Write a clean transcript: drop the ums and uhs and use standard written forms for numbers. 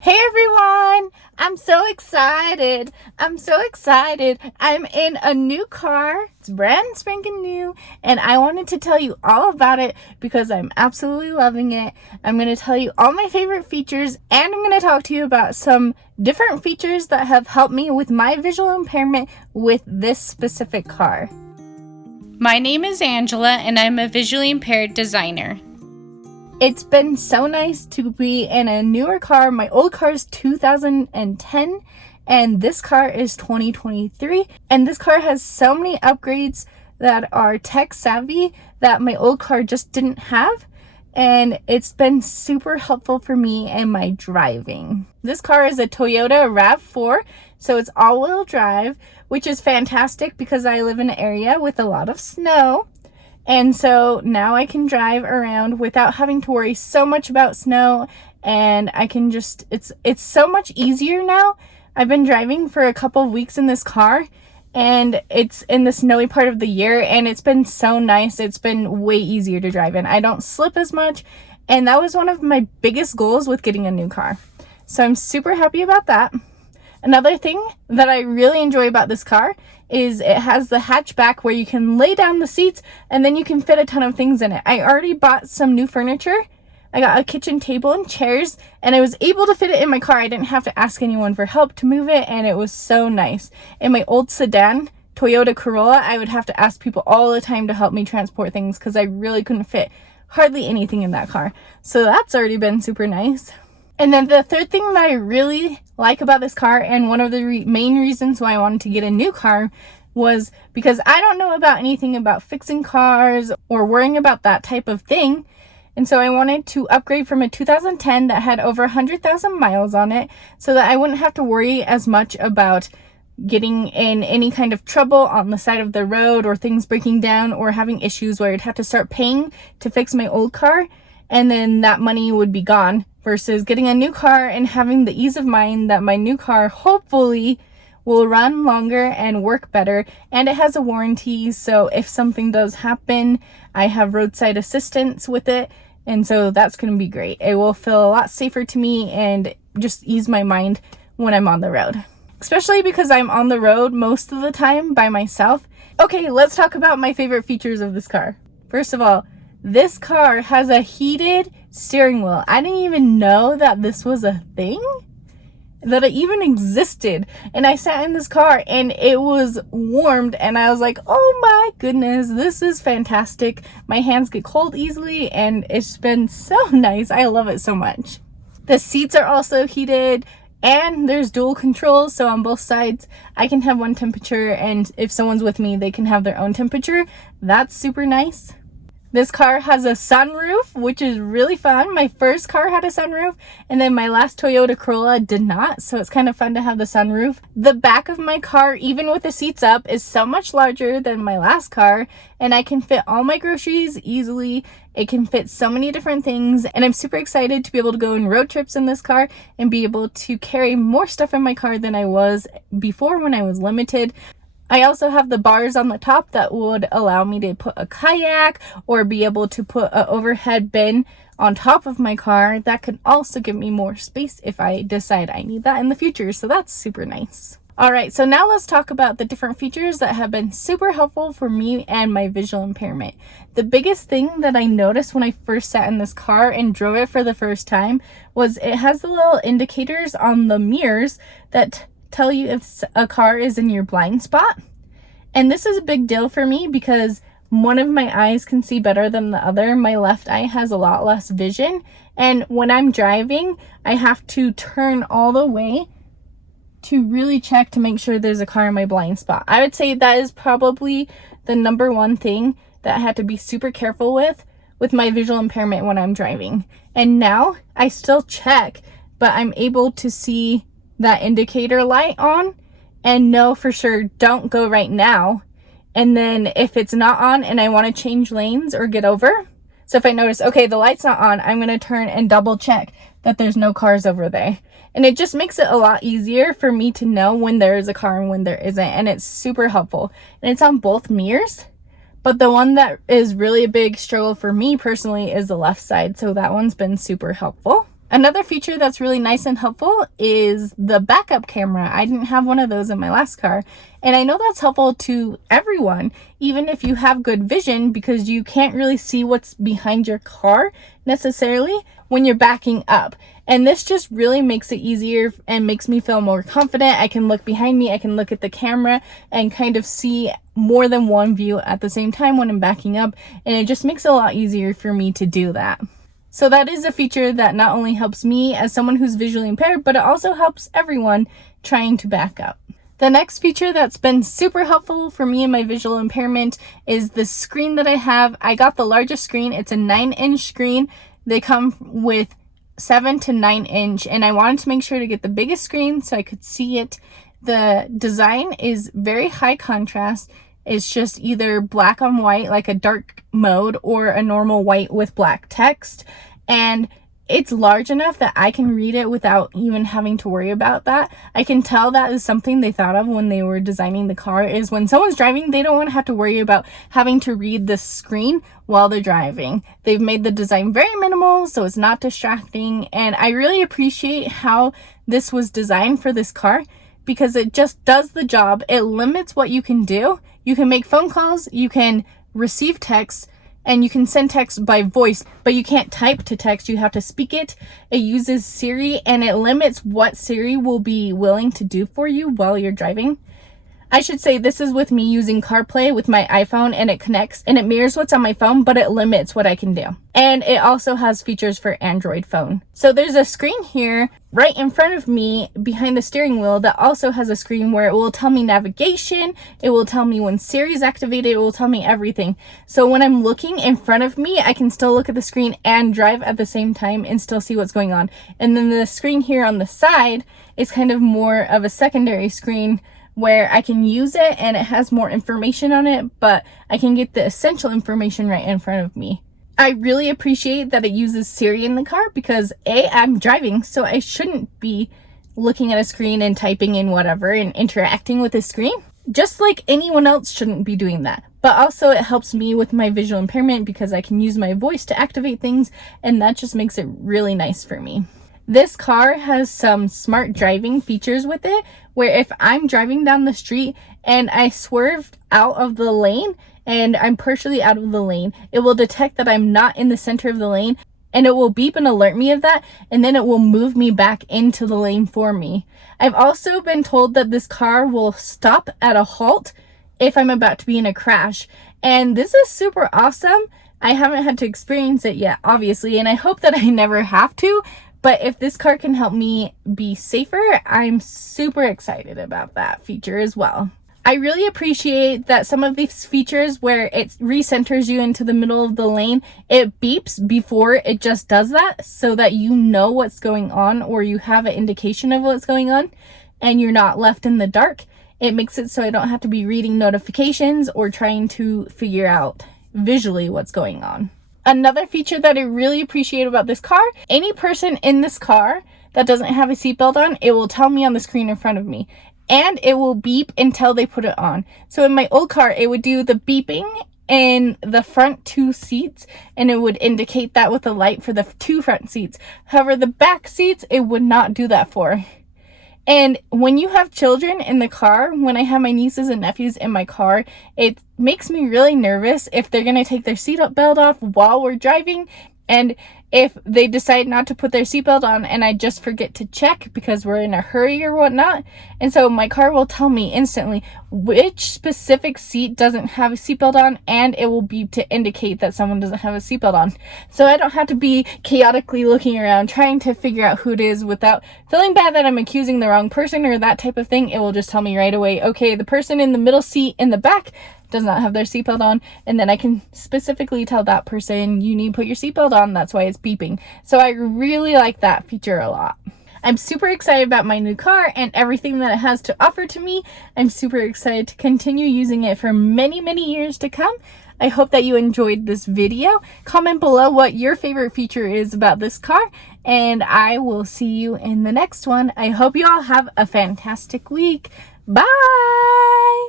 Hey everyone! I'm so excited! I'm in a new car. It's brand spanking new, and I wanted to tell you all about it because I'm absolutely loving it. I'm going to tell you all my favorite features, and I'm going to talk to you about some different features that have helped me with my visual impairment with this specific car. My name is Angela, and I'm a visually impaired designer. It's been so nice to be in a newer car. My old car is 2010 and this car is 2023. And this car has so many upgrades that are tech savvy that my old car just didn't have. And it's been super helpful for me in my driving. This car is a Toyota RAV4, so it's all-wheel drive, which is fantastic because I live in an area with a lot of snow. And so now I can drive around without having to worry so much about snow, and I can just, it's so much easier now. I've been driving for a couple of weeks in this car, and it's in the snowy part of the year, and it's been so nice. It's been way easier to drive in. I don't slip as much, and that was one of my biggest goals with getting a new car. So I'm super happy about that. Another thing that I really enjoy about this car is it has the hatchback where you can lay down the seats and then you can fit a ton of things in it. I already bought some new furniture. I got a kitchen table and chairs, and I was able to fit it in my car. I didn't have to ask anyone for help to move it, and it was so nice. In my old sedan, Toyota Corolla, I would have to ask people all the time to help me transport things because I really couldn't fit hardly anything in that car. So that's already been super nice. And then the third thing that I really like about this car, and one of the main reasons why I wanted to get a new car, was because I don't know about anything about fixing cars or worrying about that type of thing. And so I wanted to upgrade from a 2010 that had over 100,000 miles on it so that I wouldn't have to worry as much about getting in any kind of trouble on the side of the road or things breaking down or having issues where I'd have to start paying to fix my old car, and then that money would be gone, versus getting a new car and having the ease of mind that my new car hopefully will run longer and work better, and it has a warranty, so if something does happen, I have roadside assistance with it, and so that's going to be great. It will feel a lot safer to me and just ease my mind when I'm on the road, especially because I'm on the road most of the time by myself. Okay, let's talk about my favorite features of this car. First of all, this car has a heated steering wheel. I didn't even know that this was a thing, that it even existed. And I sat in this car and it was warmed, and I was like, oh my goodness, this is fantastic. My hands get cold easily, and it's been so nice. I love it so much. The seats are also heated, and there's dual controls, so on both sides I can have one temperature, and if someone's with me, they can have their own temperature. That's super nice. This car has a sunroof, which is really fun. My first car had a sunroof, and then my last Toyota Corolla did not, so it's kind of fun to have the sunroof. The back of my car, even with the seats up, is so much larger than my last car, and I can fit all my groceries easily. It can fit so many different things, and I'm super excited to be able to go on road trips in this car and be able to carry more stuff in my car than I was before when I was limited. I also have the bars on the top that would allow me to put a kayak or be able to put an overhead bin on top of my car. That could also give me more space if I decide I need that in the future. So that's super nice. All right, so now let's talk about the different features that have been super helpful for me and my visual impairment. The biggest thing that I noticed when I first sat in this car and drove it for the first time was it has the little indicators on the mirrors that tell you if a car is in your blind spot. And this is a big deal for me because one of my eyes can see better than the other. My left eye has a lot less vision, and when I'm driving, I have to turn all the way to really check to make sure there's a car in my blind spot. I would say that is probably the number one thing that I had to be super careful with my visual impairment when I'm driving. And now I still check, but I'm able to see that indicator light on and know for sure don't go right now. And then if it's not on and I want to change lanes or get over, so if I notice, okay, the light's not on, I'm going to turn and double check that there's no cars over there. And it just makes it a lot easier for me to know when there is a car and when there isn't. And it's super helpful. And it's on both mirrors. But the one that is really a big struggle for me personally is the left side. So that one's been super helpful. Another feature that's really nice and helpful is the backup camera. I didn't have one of those in my last car, and I know that's helpful to everyone, even if you have good vision, because you can't really see what's behind your car necessarily when you're backing up. And this just really makes it easier and makes me feel more confident. I can look behind me, I can look at the camera and kind of see more than one view at the same time when I'm backing up, and it just makes it a lot easier for me to do that. So that is a feature that not only helps me as someone who's visually impaired, but it also helps everyone trying to back up. The next feature that's been super helpful for me and my visual impairment is the screen that I have. I got the largest screen. It's a 9-inch screen. They come with 7 to 9 inch, and I wanted to make sure to get the biggest screen so I could see it. The design is very high contrast. It's just either black on white, like a dark mode, or a normal white with black text. And it's large enough that I can read it without even having to worry about that. I can tell that is something they thought of when they were designing the car, is when someone's driving, they don't want to have to worry about having to read the screen while they're driving. They've made the design very minimal, so it's not distracting. And I really appreciate how this was designed for this car, because it just does the job. It limits what you can do. You can make phone calls, you can receive text, and you can send text by voice, but you can't type to text, you have to speak it. It uses Siri, and it limits what Siri will be willing to do for you while you're driving. I should say this is with me using CarPlay with my iPhone, and it connects and it mirrors what's on my phone, but it limits what I can do. And it also has features for Android phone. So there's a screen here right in front of me behind the steering wheel that also has a screen where it will tell me navigation, it will tell me when Siri's activated, it will tell me everything. So when I'm looking in front of me, I can still look at the screen and drive at the same time and still see what's going on. And then the screen here on the side is kind of more of a secondary screen where I can use it and it has more information on it, but I can get the essential information right in front of me. I really appreciate that it uses Siri in the car because I'm driving, so I shouldn't be looking at a screen and typing in whatever and interacting with the screen. Just like anyone else shouldn't be doing that. But also it helps me with my visual impairment because I can use my voice to activate things, and that just makes it really nice for me. This car has some smart driving features with it, where if I'm driving down the street and I swerved out of the lane and I'm partially out of the lane, it will detect that I'm not in the center of the lane, and it will beep and alert me of that, and then it will move me back into the lane for me. I've also been told that this car will stop at a halt if I'm about to be in a crash, and this is super awesome. I haven't had to experience it yet, obviously, and I hope that I never have to. But if this car can help me be safer, I'm super excited about that feature as well. I really appreciate that some of these features where it recenters you into the middle of the lane, it beeps before it just does that so that you know what's going on, or you have an indication of what's going on and you're not left in the dark. It makes it so I don't have to be reading notifications or trying to figure out visually what's going on. Another feature that I really appreciate about this car, any person in this car that doesn't have a seatbelt on, it will tell me on the screen in front of me. And it will beep until they put it on. So in my old car, it would do the beeping in the front 2 seats, and it would indicate that with a light for the 2 front seats. However, the back seats, it would not do that for. And when you have children in the car, when I have my nieces and nephews in my car, it makes me really nervous if they're going to take their seatbelt off while we're driving, and if they decide not to put their seatbelt on and I just forget to check because we're in a hurry or whatnot. And so my car will tell me instantly which specific seat doesn't have a seatbelt on, and it will beep to indicate that someone doesn't have a seatbelt on. So I don't have to be chaotically looking around trying to figure out who it is without feeling bad that I'm accusing the wrong person or that type of thing. It will just tell me right away, okay, the person in the middle seat in the back does not have their seatbelt on, and then I can specifically tell that person, you need to put your seatbelt on, that's why it's beeping. So I really like that feature a lot. I'm super excited about my new car and everything that it has to offer to me. I'm super excited to continue using it for many, many years to come. I hope that you enjoyed this video. Comment below what your favorite feature is about this car, and I will see you in the next one. I hope you all have a fantastic week. Bye!